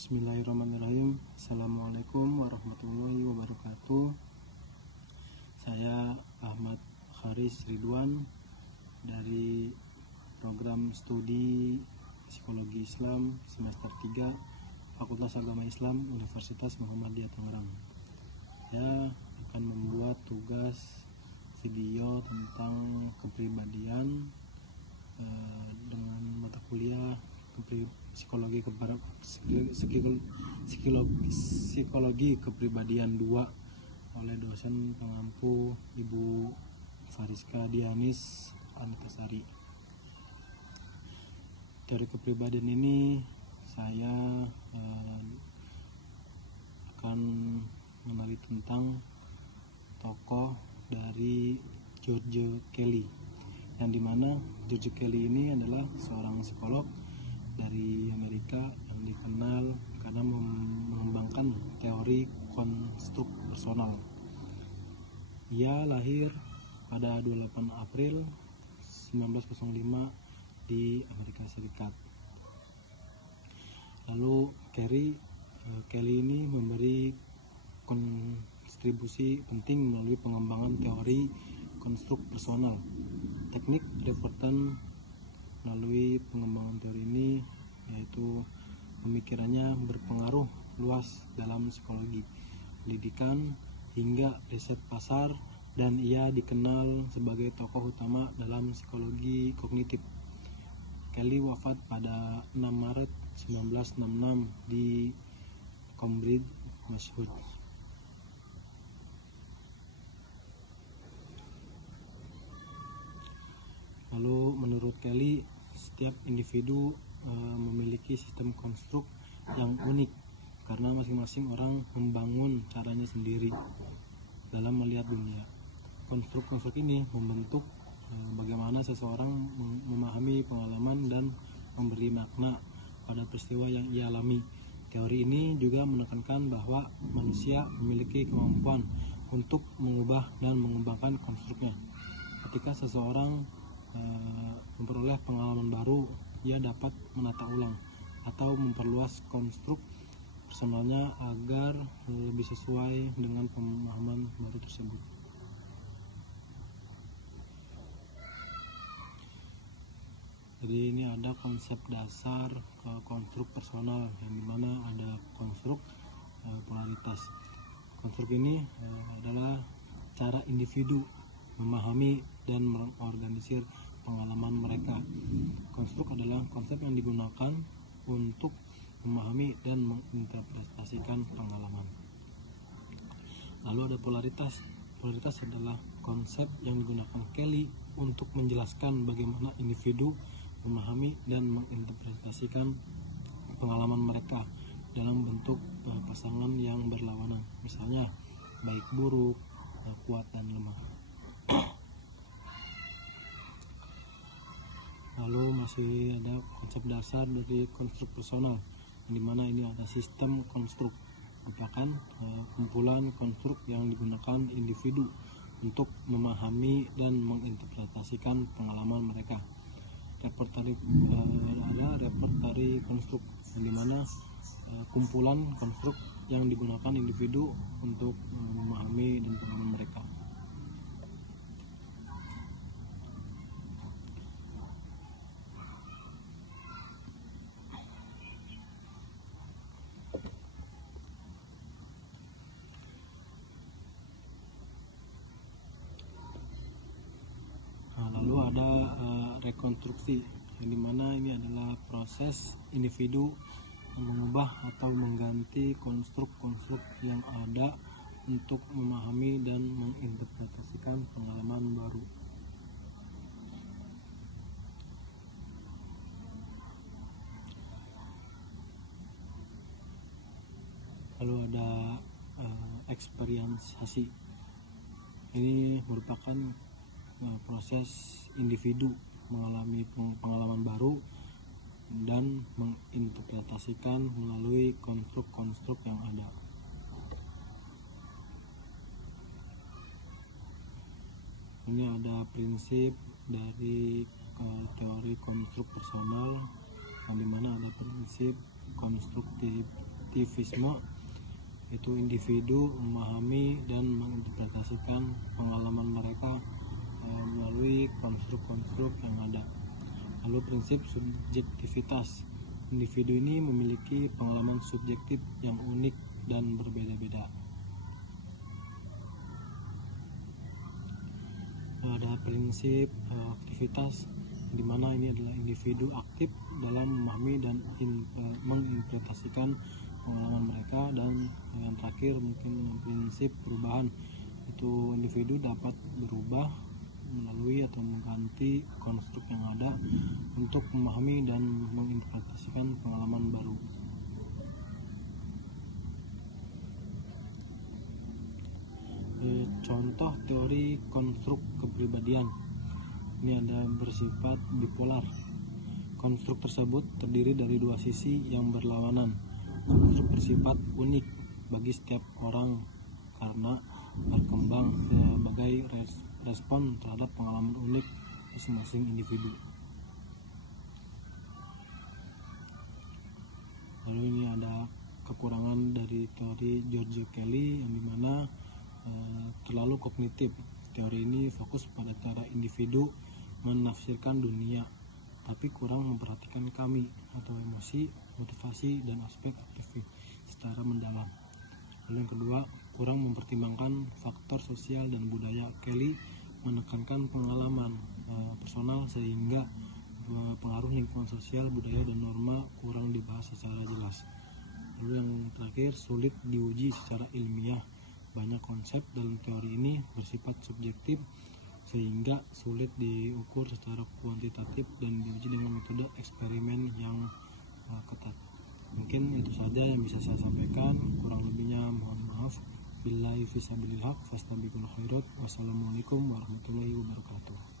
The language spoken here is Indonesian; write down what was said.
Bismillahirrahmanirrahim. Assalamualaikum warahmatullahi wabarakatuh. Saya Ahmad Haris Ridwan dari program studi Psikologi Islam semester 3 Fakultas Agama Islam Universitas Muhammadiyah Tangerang. Saya akan membuat tugas video tentang kepribadian dengan mata kuliah psikologi kepribadian 2 oleh dosen pengampu Ibu Fariska Dianis Antasari. Dari kepribadian ini saya akan mengenali tentang tokoh dari George Kelly, yang dimana George Kelly ini adalah seorang psikolog dari Amerika yang dikenal karena mengembangkan teori konstruk personal. Ia lahir pada 28 April 1905 di Amerika Serikat. Lalu Kelly ini memberi kontribusi penting melalui pengembangan teori konstruk personal. Teknik Reverton melalui pengembangan teori ini yaitu pemikirannya berpengaruh luas dalam psikologi, pendidikan, hingga riset pasar, dan ia dikenal sebagai tokoh utama dalam psikologi kognitif. Kelly wafat pada 6 Maret 1966 di Cambridge, Massachusetts. Lalu menurut Kelly, setiap individu memiliki sistem konstruk yang unik karena masing-masing orang membangun caranya sendiri dalam melihat dunia. Konstruk-konstruk ini membentuk bagaimana seseorang memahami pengalaman dan memberi makna pada peristiwa yang ia alami. Teori ini juga menekankan bahwa manusia memiliki kemampuan untuk mengubah dan mengembangkan konstruknya. Ketika seseorang memperoleh pengalaman baru, ia dapat menata ulang atau memperluas konstruk personalnya agar lebih sesuai dengan pemahaman baru tersebut. Jadi ini ada konsep dasar konstruk personal, yang dimana ada konstruk polaritas. Konstruk ini adalah cara individu memahami dan mengorganisir pengalaman mereka. Konstruk adalah konsep yang digunakan untuk memahami dan menginterpretasikan pengalaman. Lalu ada polaritas. Polaritas adalah konsep yang digunakan Kelly untuk menjelaskan bagaimana individu memahami dan menginterpretasikan pengalaman mereka dalam bentuk pasangan yang berlawanan, misalnya baik buruk, kuat dan lemah. Lalu masih ada konsep dasar dari konstruk personal, yang dimana ini ada sistem konstruk, merupakan kumpulan konstruk yang digunakan individu untuk memahami dan menginterpretasikan pengalaman mereka. Ada repertori konstruk, yang dimana kumpulan konstruk yang digunakan individu untuk memahami dan pengalaman mereka. Lalu ada rekonstruksi, yang dimana ini adalah proses individu mengubah atau mengganti konstruk-konstruk yang ada untuk memahami dan menginterpretasikan pengalaman baru. Lalu ada eksperiensasi. Ini merupakan proses individu mengalami pengalaman baru dan menginterpretasikan melalui konstruk-konstruk yang ada. Ini ada prinsip dari teori konstruk personal, yang dimana ada prinsip konstruktif subjektivisme, yaitu individu memahami dan menginterpretasikan pengalaman mereka melalui konstruk-konstruk yang ada. Lalu prinsip subjektivitas, individu ini memiliki pengalaman subjektif yang unik dan berbeda-beda. Ada prinsip aktivitas, di mana ini adalah individu aktif dalam memahami dan menginterpretasikan pengalaman mereka. Dan yang terakhir mungkin prinsip perubahan, itu individu dapat berubah melalui atau mengganti konstruk yang ada untuk memahami dan menginterpretasikan pengalaman baru. Contoh teori konstruk kepribadian, ini ada bersifat bipolar. Konstruk tersebut terdiri dari dua sisi yang berlawanan. Konstruk bersifat unik bagi setiap orang karena berkembang sebagai respon terhadap pengalaman unik masing-masing individu. Lalu ini ada kekurangan dari teori George Kelly, yang dimana terlalu kognitif. Teori ini fokus pada cara individu menafsirkan dunia, tapi kurang memperhatikan kami atau emosi, motivasi, dan aspek aktivitas secara mendalam. Lalu yang kedua, kurang mempertimbangkan faktor sosial dan budaya. Kelly menekankan pengalaman personal sehingga pengaruh lingkungan sosial, budaya, dan norma kurang dibahas secara jelas. Lalu yang terakhir, sulit diuji secara ilmiah. Banyak konsep dalam teori ini bersifat subjektif sehingga sulit diukur secara kuantitatif dan diuji dengan metode eksperimen yang ketat. Mungkin itu saja yang bisa saya sampaikan, kurang lebihnya mohon maaf. Billahi fisabilillah, fastabiqul khairat. Wassalamualaikum warahmatullahi wabarakatuh.